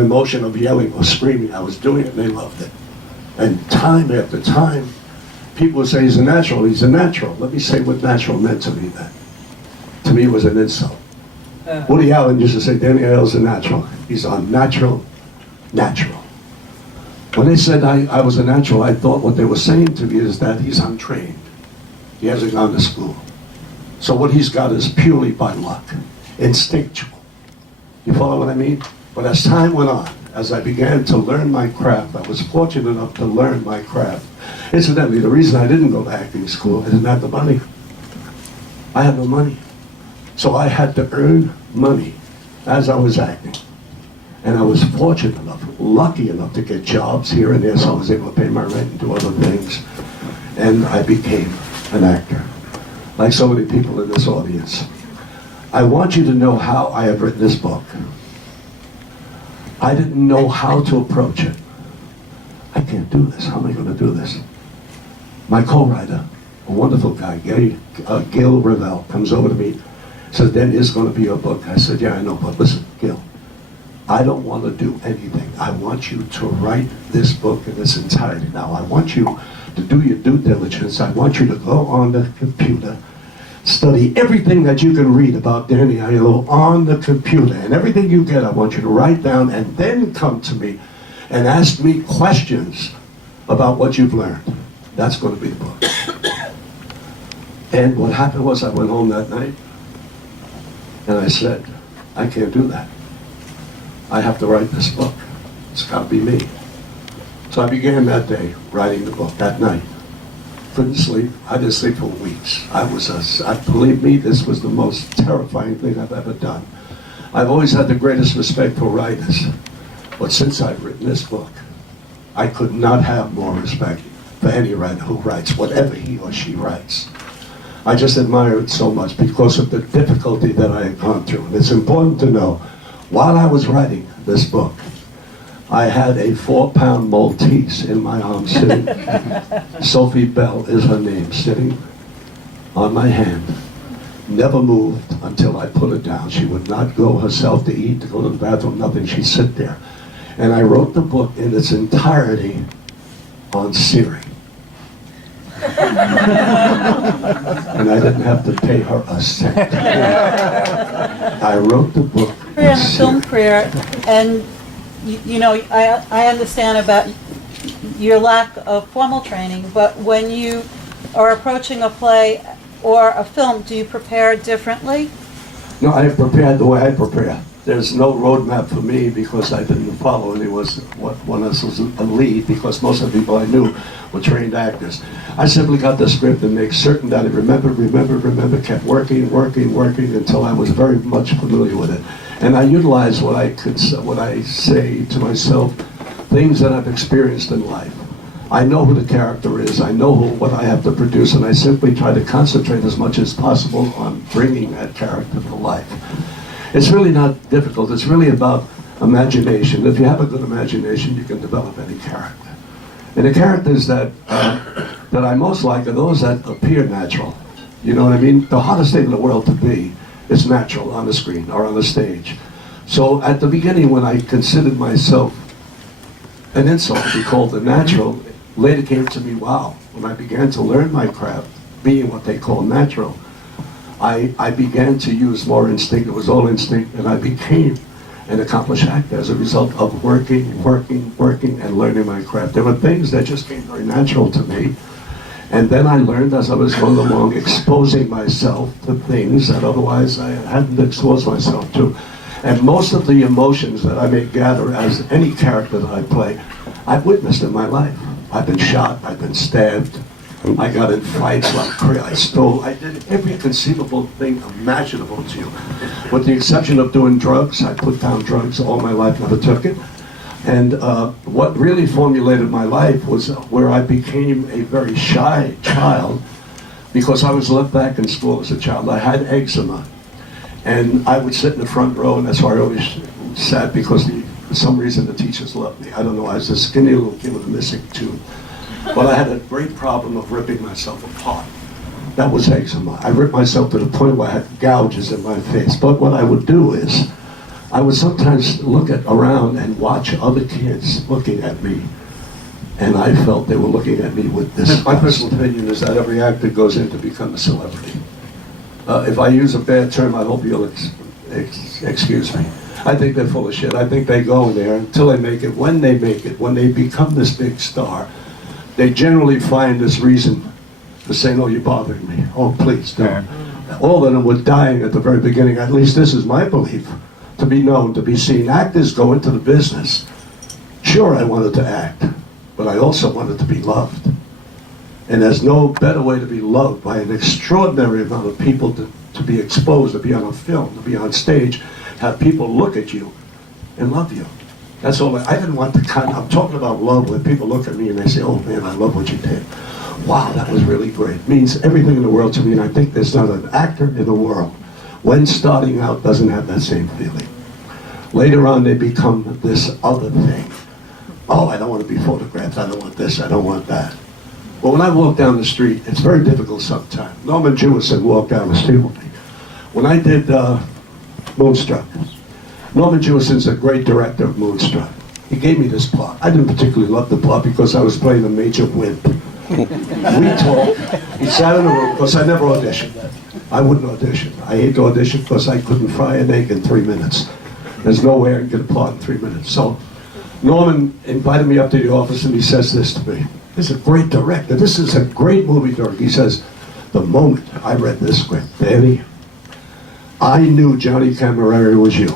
emotion of yelling or screaming. I was doing it and they loved it. And time after time, people would say, he's a natural, he's a natural. Let me say what natural meant to me then. To me, it was an insult. Woody Allen used to say, Danny Aiello's a natural. He's unnatural, natural. When they said I was a natural, I thought what they were saying to me is that he's untrained. He hasn't gone to school. So what he's got is purely by luck, instinctual. You follow what I mean? But as time went on, as I began to learn my craft, I was fortunate enough to learn my craft. Incidentally, the reason I didn't go to acting school, I didn't have the money. I had no money. So I had to earn money as I was acting. And I was fortunate enough, lucky enough to get jobs here and there, so I was able to pay my rent and do other things. And I became an actor, like so many people in this audience. I want you to know how I have written this book. I didn't know how to approach it. I can't do this. How am I going to do this? My co-writer, a wonderful guy, Gil Revell, comes over to me, says, then there's going to be a book. I said, yeah, I know, but listen, Gil, I don't want to do anything. I want you to write this book in its entirety. Now, I want you to do your due diligence. I want you to go on the computer, study everything that you can read about Danny Aiello on the computer, and everything you get, I want you to write down, and then come to me and ask me questions about what you've learned. That's going to be the book. And what happened was I went home that night, and I said, I can't do that. I have to write this book. It's got to be me. So I began that day writing the book, that night. Couldn't sleep. I didn't sleep for weeks. Believe me, this was the most terrifying thing I've ever done. I've always had the greatest respect for writers. But since I've written this book, I could not have more respect for any writer who writes whatever he or she writes. I just admire it so much because of the difficulty that I had gone through. And it's important to know, while I was writing this book, I had a 4-pound Maltese in my arm sitting. Sophie Bell is her name, sitting on my hand. Never moved until I put her down. She would not go herself to eat, to go to the bathroom, nothing. She'd sit there. And I wrote the book in its entirety on Siri. And I didn't have to pay her a cent. I wrote the book in film career, and you know, I understand about your lack of formal training, but when you are approaching a play or a film, do you prepare differently? No, I prepared the way I prepare. There's no roadmap for me because I didn't follow anyone else was a lead, because most of the people I knew were trained actors. I simply got the script and make certain that I remember, kept working until I was very much familiar with it. And I utilized what I say to myself, things that I've experienced in life. I know who the character is, I know what I have to produce, and I simply try to concentrate as much as possible on bringing that character to life. It's really not difficult. It's really about imagination. If you have a good imagination, you can develop any character. And the characters that I most like are those that appear natural. You know what I mean? The hardest thing in the world to be is natural on the screen or on the stage. So at the beginning, when I considered myself an insult to be called the natural, later came to me, wow, when I began to learn my craft, being what they call natural, I began to use more instinct. It was all instinct, and I became an accomplished actor as a result of working, and learning my craft. There were things that just came very natural to me, and then I learned as I was going along, exposing myself to things that otherwise I hadn't exposed myself to. And most of the emotions that I may gather as any character that I play, I've witnessed in my life. I've been shot, I've been stabbed, I got in fights like crazy, I stole, I did every conceivable thing imaginable to you. With the exception of doing drugs, I put down drugs all my life, never took it. And what really formulated my life was where I became a very shy child, because I was left back in school as a child. I had eczema, and I would sit in the front row, and that's why I always sat, because for some reason the teachers loved me. I don't know, I was a skinny little kid with a missing tooth. But I had a great problem of ripping myself apart. That was eczema. I ripped myself to the point where I had gouges in my face. But what I would do is, I would sometimes look around and watch other kids looking at me, and I felt they were looking at me with disgust. My personal opinion is that every actor goes in to become a celebrity. If I use a bad term, I hope you'll excuse me. I think they're full of shit. I think they go there until they make it. When they make it, when they become this big star, they generally find this reason to say, "No, you're bothering me. Oh, please don't." All of them were dying at the very beginning. At least this is my belief. To be known, to be seen. Actors go into the business. Sure, I wanted to act, but I also wanted to be loved. And there's no better way to be loved by an extraordinary amount of people to be exposed, to be on a film, to be on stage, have people look at you and love you. That's all. I didn't want the kind. I'm talking about love when people look at me and they say, "Oh man, I love what you did. Wow, that was really great." It means everything in the world to me, and I think there's not an actor in the world, when starting out, doesn't have that same feeling. Later on, they become this other thing. Oh, I don't want to be photographed. I don't want this. I don't want that. Well, when I walk down the street, it's very difficult sometimes. Norman Jewison walked down the street with me. When I did Moonstruck, Norman Jewison's a great director of Moonstruck. He gave me this part. I didn't particularly love the part because I was playing a major wimp. We talked. He sat in the room because I never auditioned. I wouldn't audition. I hate to audition because I couldn't fry an egg in 3 minutes. There's no way I can get a part in 3 minutes. So Norman invited me up to the office and he says this to me. This is a great director. This is a great movie director. He says, the moment I read this script, Danny, I knew Johnny Camilleri was you.